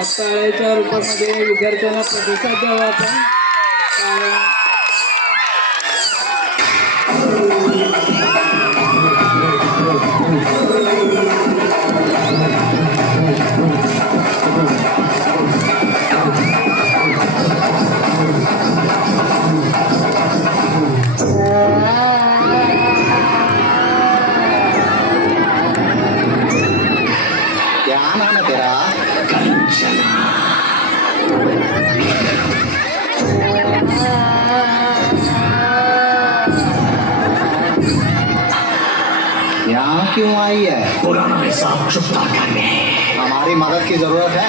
टाळ्याच्या रूपामध्ये विद्यार्थ्यांना प्रतिसाद द्यावा आपण. क्या नाम है तेरा? यहाँ क्यों आई है? पुराना हिसाब चुकता करने। हमारी मदद की जरूरत है?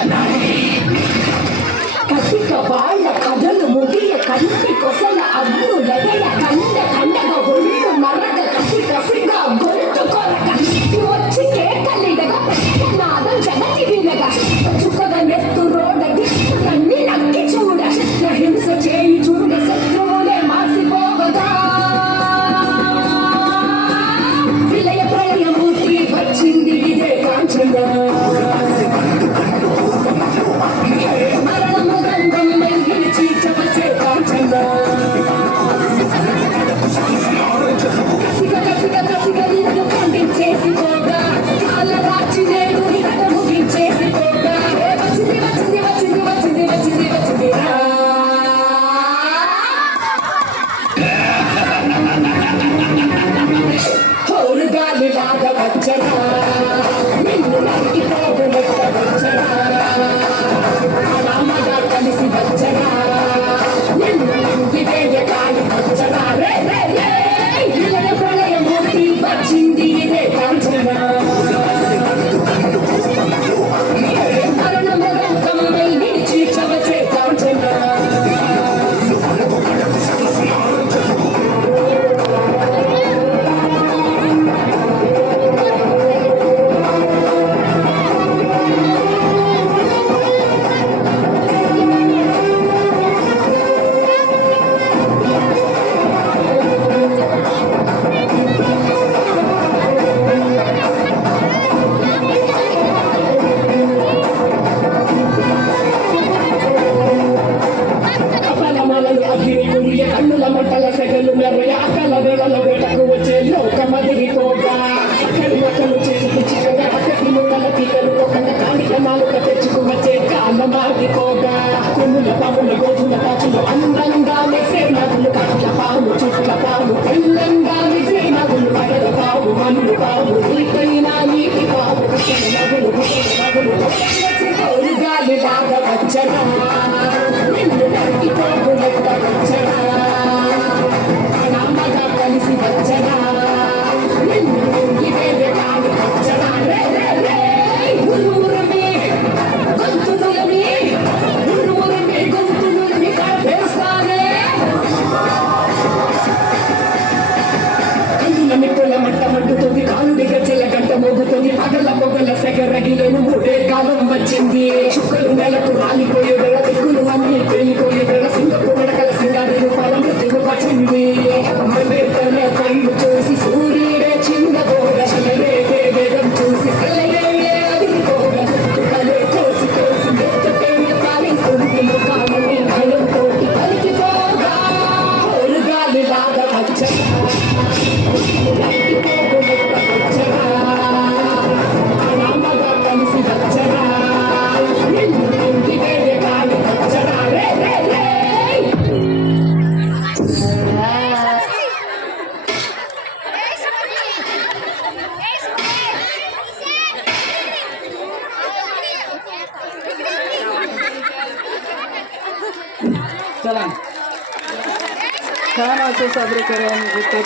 కసిక వాళ్ళ కథలు ముగియ కంటి కొసల అగ్గు ఎదయ కండ కండగ ఒళ్ళు నరక కసి కసిగా గొంతు కొరక వచ్చి కేకలిడగ నాదం జగతి వినగ చుక్కగ నెత్తు రోడగి నన్ని నక్కి చూడ హింస చేయి చూడ శత్రువులే మాసిపోవగా విలయ ప్రళయమూర్తి వచ్చింది ఇదే కాంచన వచ్చింది చుక్కలు నెలకు రాలిపోయే వేళ దిక్కులు అన్ని పెళ్లిపోయే వేళ సింగపు నడకల సింగారి రూపాల మృత్యువు పచ్చింది అమ్మేతనే కళ్ళు చూసి సూర్యుడే చిన్న గోడ శిలరేగే వేగం చూసి సెలయేగే అదిరిపోగ చుక్కలే కోసి కోసి మెత్తపైన కాలిస్తుంది ముఖాలని భయంతో పలికిపోగా గాలి లాగా పచ్చగా चला छान असं सादरीकरण